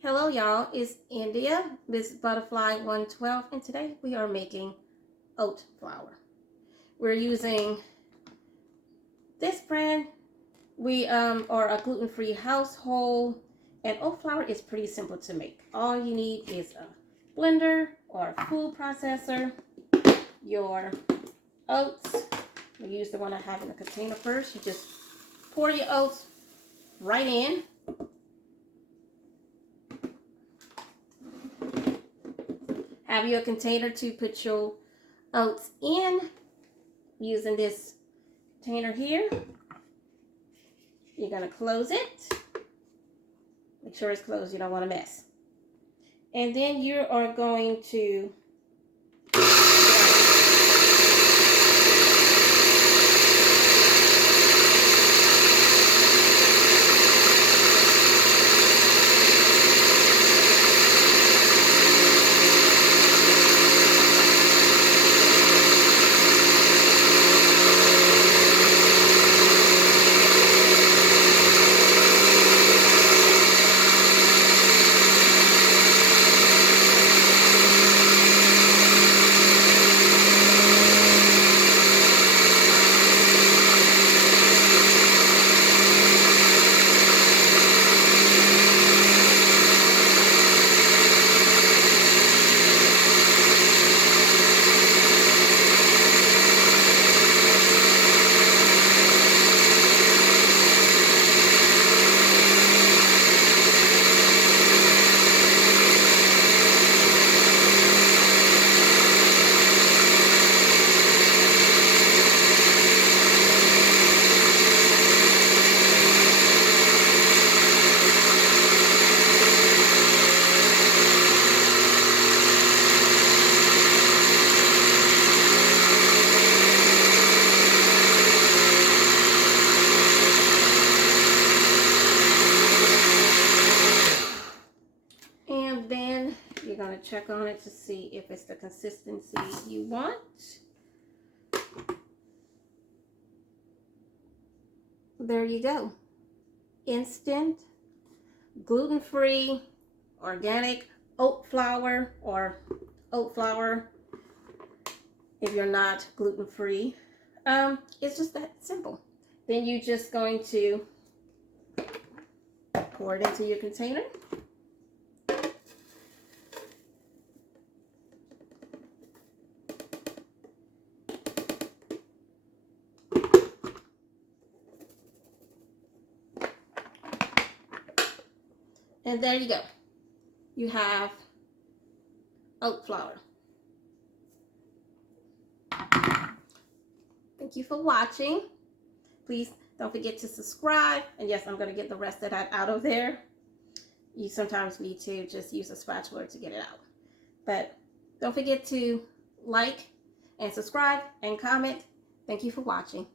Hello y'all, it's India, Miss Butterfly 112, and today we are making oat flour. We're using this brand. We are a gluten-free household, and oat flour is pretty simple to make. All you need is a blender or a food processor, your oats. We use the one I have in the container first. You just pour your oats right in. Have your container to put your oats in using this container here. You're going to close it. Make sure it's closed. You don't want to mess. And then you are going to you're going to check on it to see if it's the consistency you want. There you go. Instant, gluten-free, organic oat flour, or oat flour if you're not gluten-free. It's just that simple. Then you're just going to pour it into your container. And there you go. You have oat flour. Thank you for watching. Please don't forget to subscribe. And yes, I'm going to get the rest of that out of there. You sometimes need to just use a spatula to get it out. But don't forget to like and subscribe and comment. Thank you for watching.